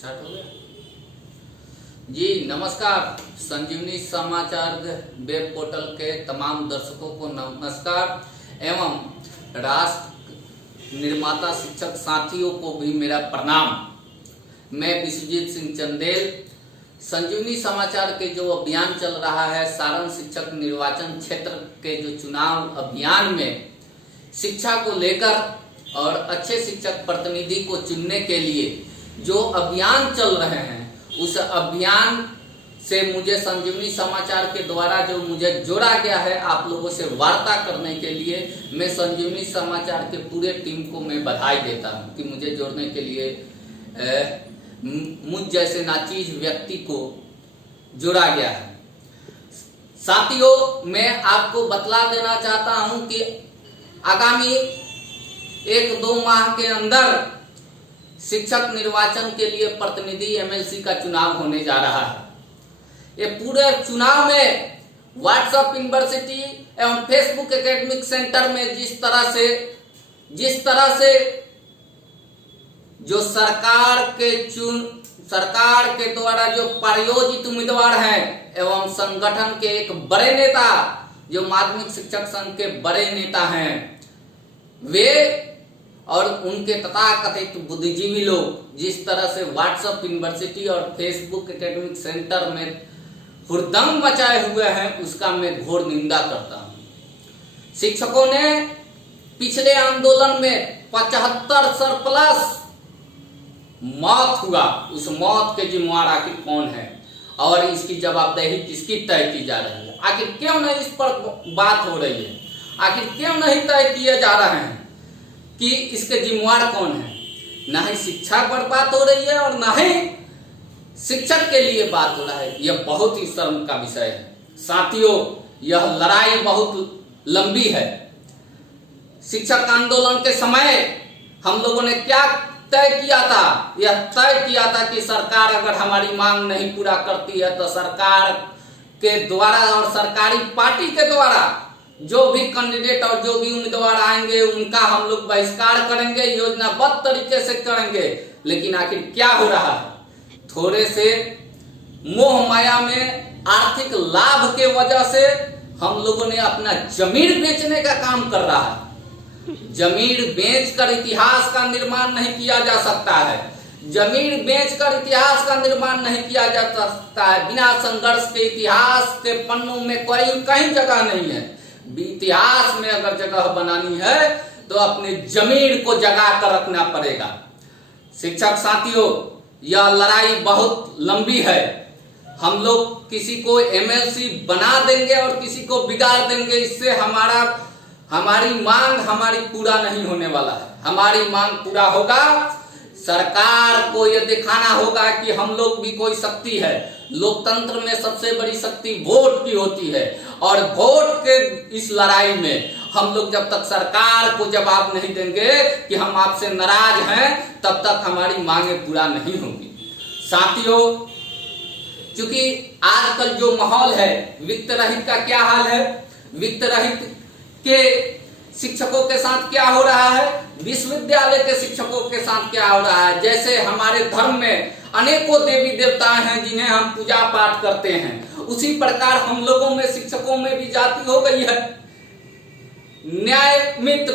Start हो गया जी। नमस्कार, संजीवनी समाचार वेब पोर्टल के तमाम दर्शकों को नमस्कार एवं राष्ट्र निर्माता शिक्षक साथियों को भी मेरा प्रणाम। मैं विश्वजीत सिंह चंदेल। संजीवनी समाचार के जो अभियान चल रहा है सारण शिक्षक निर्वाचन क्षेत्र के जो चुनाव अभियान में शिक्षा को लेकर और अच्छे शिक्षक प्रतिनिधि को चुनने के लिए जो अभियान चल रहे हैं, उस अभियान से मुझे संजीवनी समाचार के द्वारा जो मुझे जोड़ा गया है आप लोगों से वार्ता करने के लिए, मैं संजीवनी समाचार के पूरे टीम को मैं बधाई देता हूं कि मुझे जोड़ने के लिए मुझ जैसे नाचीज व्यक्ति को जोड़ा गया है। साथियों, मैं आपको बतला देना चाहता हूं कि आगामी 1-2 माह के अंदर शिक्षक निर्वाचन के लिए प्रतिनिधि एमएलसी का चुनाव होने जा रहा है। ये पूरे चुनाव में व्हाट्सएप यूनिवर्सिटी एवं फेसबुक एकेडमिक सेंटर में जिस तरह से जो सरकार के द्वारा जो प्रायोजित उम्मीदवार हैं एवं संगठन के एक बड़े नेता जो माध्यमिक शिक्षक संघ के बड़े नेता हैं, वे और उनके तथाकथित बुद्धिजीवी लोग जिस तरह से व्हाट्सएप यूनिवर्सिटी और फेसबुक एकेडमिक सेंटर में हुड़दंग मचाए हुए हैं, उसका मैं घोर निंदा करता हूं। शिक्षकों ने पिछले आंदोलन में 75+ मौत हुआ, उस मौत के जिम्मेवार आखिर कौन है और इसकी जवाबदेही किसकी तय की जा रही है? आखिर क्यों नहीं इस पर बात हो रही है? आखिर क्यों नहीं तय किए जा रहे हैं कि इसके जिम्मेवार कौन है? ना ही शिक्षा पर बात हो रही है और ना ही शिक्षक के लिए बात हो रहा है। यह बहुत ही शर्म का विषय है। साथियों, यह लड़ाई बहुत लंबी है। शिक्षक आंदोलन के समय हम लोगों ने क्या तय किया था? यह तय किया था कि सरकार अगर हमारी मांग नहीं पूरा करती है तो सरकार के द्वारा और सरकारी पार्टी के द्वारा जो भी कैंडिडेट और जो भी उम्मीदवार आएंगे उनका हम लोग बहिष्कार करेंगे, योजनाबद्ध तरीके से करेंगे। लेकिन आखिर क्या हो रहा है? थोड़े से मोह माया में आर्थिक लाभ के वजह से हम लोगों ने अपना जमीन बेचने का काम कर रहा है। जमीन बेचकर इतिहास का निर्माण नहीं किया जा सकता है। जमीन बेचकर इतिहास का निर्माण नहीं किया जा सकता है। बिना संघर्ष के इतिहास के पन्नों में कहीं जगह नहीं है। इतिहास में अगर जगह बनानी है तो अपने जमीन को जगा कर रखना पड़ेगा। शिक्षक साथियों, यह लड़ाई बहुत लंबी है। हम लोग किसी को एमएलसी बना देंगे और किसी को बिगाड़ देंगे, इससे हमारी मांग पूरा नहीं होने वाला है। हमारी मांग पूरा होगा। सरकार को यह दिखाना होगा कि हम लोग भी कोई शक्ति है। लोकतंत्र में सबसे बड़ी शक्ति वोट की होती है और वोट के इस लड़ाई में हम लोग जब तक सरकार को जवाब नहीं देंगे कि हम आपसे नाराज हैं, तब तक हमारी मांगे पूरा नहीं होगी। साथियों, क्योंकि आजकल जो माहौल है, वित्त रहित का क्या हाल है? वित्त रहित के शिक्षकों के साथ क्या हो रहा है? विश्वविद्यालय के शिक्षकों के साथ क्या हो रहा है? जैसे हमारे धर्म में अनेकों देवी देवता हैं जिन्हें हम पूजा पाठ करते हैं, उसी प्रकार हम लोगों में शिक्षकों में भी जाति हो गई है। न्याय मित्र,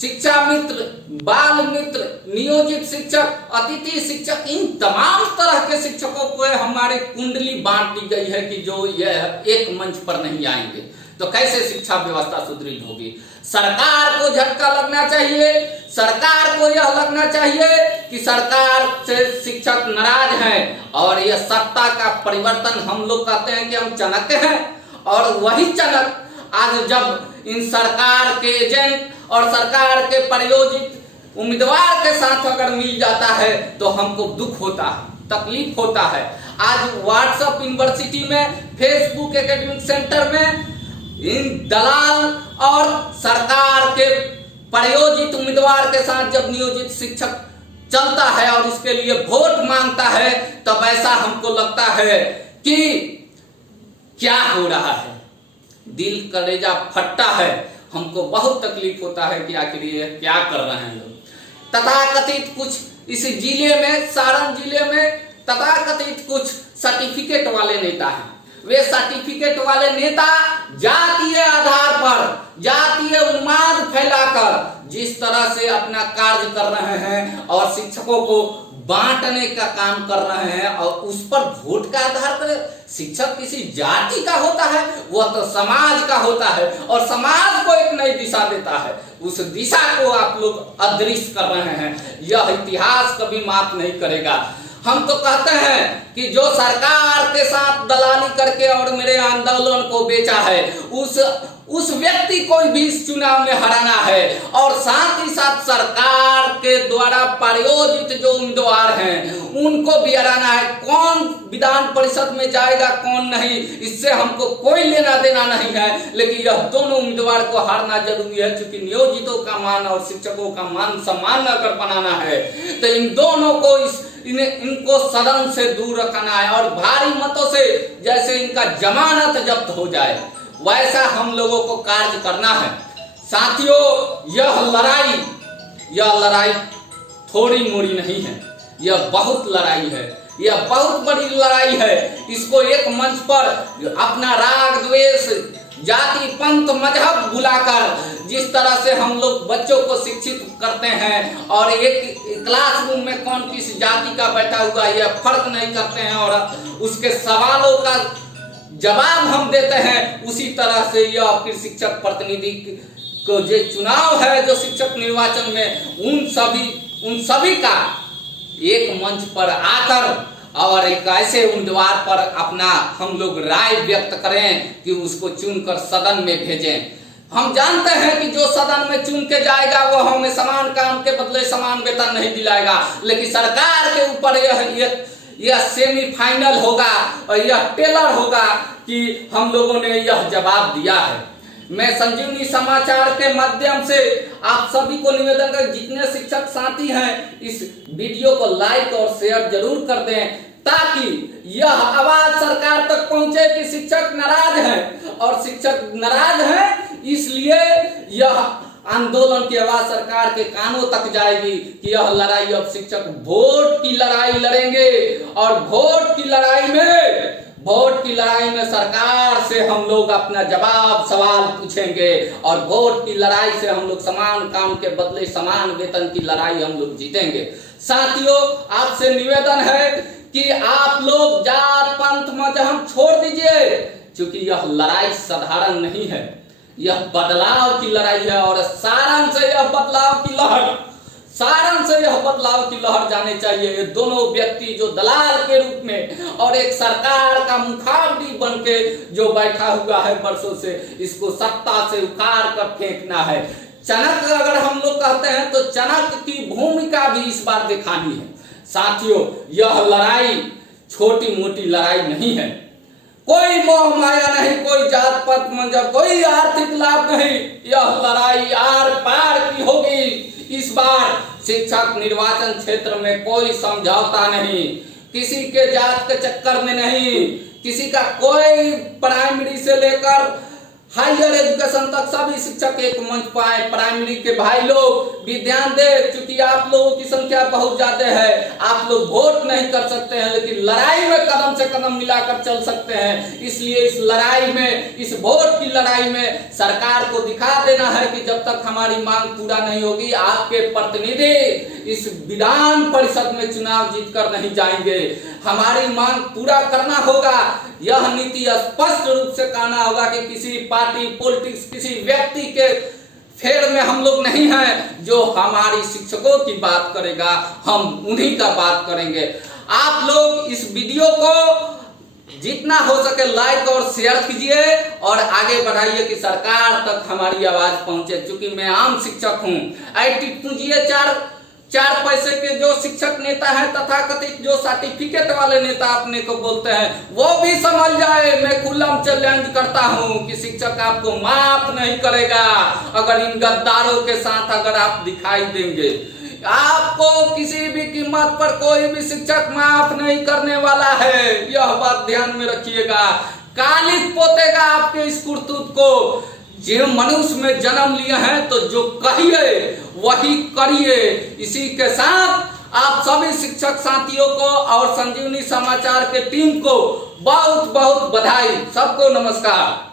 शिक्षा मित्र, बाल मित्र, नियोजित शिक्षक, अतिथि शिक्षक, इन तमाम तरह के शिक्षकों को हमारे कुंडली बांट दी गई है कि जो यह एक मंच पर नहीं आएंगे तो कैसे शिक्षा व्यवस्था सुदृढ़ होगी? सरकार को झटका लगना चाहिए। सरकार को यह लगना चाहिए कि सरकार से शिक्षक नाराज हैं और यह सत्ता का परिवर्तन, हम लोग कहते हैं कि हम चाणक्य हैं, और वही चाणक्य आज जब इन सरकार के एजेंट और सरकार के प्रायोजित उम्मीदवार के साथ अगर मिल जाता है तो हमको दुख होता है, तकलीफ होता है। आज व्हाट्सएप यूनिवर्सिटी में, फेसबुक एकेडमिक सेंटर में इन दलाल और सरकार के प्रायोजित उम्मीदवार के साथ जब नियोजित शिक्षक चलता है और इसके लिए वोट मांगता है, तब ऐसा हमको लगता है कि क्या हो रहा है? दिल कलेजा फटता है। हमको बहुत तकलीफ होता है कि आखिर ये क्या कर रहे हैं लोग। तथाकथित कुछ इस जिले में, सारण जिले में तथाकथित कुछ सर्टिफिकेट वाले नेता हैं। वे सर्टिफिकेट वाले नेता जातीय आधार पर जातीय उन्माद फैलाकर जिस तरह से अपना कार्य कर रहे हैं और शिक्षकों को बांटने का काम कर रहे हैं और उस पर वोट का आधार पर शिक्षक किसी जाति का होता है, वह तो समाज का होता है और समाज को एक नई दिशा देता है। उस दिशा को आप लोग अदृश्य कर रहे हैं। यह इतिहास कभी माफ नहीं करेगा। हम तो कहते हैं कि जो सरकार के साथ दलाली करके और मेरे आंदोलन को बेचा है उस व्यक्ति को भी इस चुनाव में हराना है और साथ ही साथ सरकार के द्वारा प्रायोजित जो उम्मीदवार हैं उनको भी हराना है। कौन विधान परिषद में जाएगा कौन नहीं, इससे हमको कोई लेना देना नहीं है, लेकिन यह दोनों उम्मीदवार को हारना जरूरी है। क्योंकि नियोजितों का मान और शिक्षकों का मान सम्मान अगर बनाना है तो इन दोनों को इनको सदन से दूर रखना है और भारी मतों से जैसे इनका जमानत जब्त हो जाए वैसा हम लोगों को कार्य करना है। साथियों, यह लड़ाई थोड़ी मोड़ी नहीं है, यह बहुत लड़ाई है, यह बहुत बड़ी लड़ाई है। इसको एक मंच पर अपना राग द्वेष जाति पंथ मजहब भुलाकर जिस तरह से हम लोग बच्चों को शिक्षित करते हैं और एक क्लासरूम में कौन किस जाति का बैठा हुआ यह फर्क नहीं करते हैं और उसके सवालों का जवाब हम देते हैं, उसी तरह से यह फिर शिक्षक प्रतिनिधि को जो चुनाव है जो शिक्षक निर्वाचन में उन सभी का एक मंच पर आकर और एक ऐसे उम्मीदवार पर अपना हम लोग राय व्यक्त करें कि उसको चुनकर सदन में भेजें। हम जानते हैं कि जो सदन में चुन के जाएगा वो हमें समान काम के बदले समान वेतन नहीं दिलाएगा, लेकिन सरकार के ऊपर यह सेमीफाइनल होगा और यह टेलर होगा कि हम लोगों ने यह जवाब दिया है। मैं संजीवनी समाचार के माध्यम से आप सभी को निवेदन कर जितने शिक्षक साथी हैं इस वीडियो को लाइक और शेयर जरूर कर दें ताकि यह आवाज सरकार तक पहुंचे कि शिक्षक नाराज हैं और शिक्षक नाराज हैं इसलिए यह आंदोलन की आवाज सरकार के कानों तक जाएगी कि यह लड़ाई अब शिक्षक वोट की लड़ाई लड़ेंगे और वोट की लड़ाई में सरकार से हम लोग अपना जवाब सवाल पूछेंगे और वोट की लड़ाई से हम लोग समान काम के बदले समान वेतन की लड़ाई हम लोग जीतेंगे। साथियों, आपसे निवेदन है कि आप लोग जात पंथ मजहब छोड़ दीजिए, क्योंकि यह लड़ाई साधारण नहीं है, यह बदलाव की लड़ाई है और सारांश से यह बदलाव की लहर जाने चाहिए। ये दोनों व्यक्ति जो दलाल के रूप में और एक सरकार का मुखाग्नि बन के जो बैठा हुआ है वर्षों से, इसको सत्ता से उखाड़ कर फेंकना है। चनक अगर हम लोग कहते हैं तो चनक की भूमिका भी इस बार दिखानी है। साथियों, यह लड़ाई छोटी मोटी लड़ाई नहीं है, कोई मोह माया नहीं, कोई जात पात मजहब, कोई आर्थिक लाभ नहीं, यह लड़ाई आर पार की होगी। इस बार शिक्षक निर्वाचन क्षेत्र में कोई समझौता नहीं, किसी के जात के चक्कर में नहीं, किसी का कोई प्राइमरी से लेकर हायर एजुकेशन तक सभी शिक्षक एक मंच पर आए। प्राइमरी के भाई लोग भी ध्यान दे, क्योंकि आप लोगों की संख्या बहुत ज्यादा है, आप लोग वोट नहीं कर सकते हैं लेकिन लड़ाई में कदम से कदम मिलाकर चल सकते हैं। इसलिए इस लड़ाई में, इस वोट की लड़ाई में सरकार को दिखा देना है कि जब तक हमारी मांग पूरा नहीं होगी आपके प्रतिनिधि इस विधान परिषद में चुनाव जीतकर नहीं जाएंगे। हमारी मांग पूरा करना होगा, यह नीति स्पष्ट रूप से कहना होगा कि किसी पार्टी पॉलिटिक्स किसी व्यक्ति के फेर में हम लोग नहीं हैं। जो हमारी शिक्षकों की बात करेगा हम उन्हीं का बात करेंगे। आप लोग इस वीडियो को जितना हो सके लाइक और शेयर कीजिए और आगे बढ़ाइए कि सरकार तक हमारी आवाज पहुंचे। क्योंकि मैं आम शिक्षक हूं, चार पैसे के जो शिक्षक नेता है तथाकथित जो सर्टिफिकेट वाले नेता अपने को बोलते हैं वो भी समझ जाए। मैं खुल्लम चैलेंज करता हूं कि शिक्षक आपको माफ नहीं करेगा अगर इन गद्दारों के साथ अगर आप दिखाई देंगे। आपको किसी भी कीमत पर कोई भी शिक्षक माफ नहीं करने वाला है, यह बात ध्यान में रखिएगा। कालिक पोतेगा आपके इस कुर्तूत को। जो मनुष्य में जन्म लिए हैं तो जो कहिए वही करिए। इसी के साथ आप सभी शिक्षक साथियों को और संजीवनी समाचार के टीम को बहुत बहुत बधाई। सबको नमस्कार।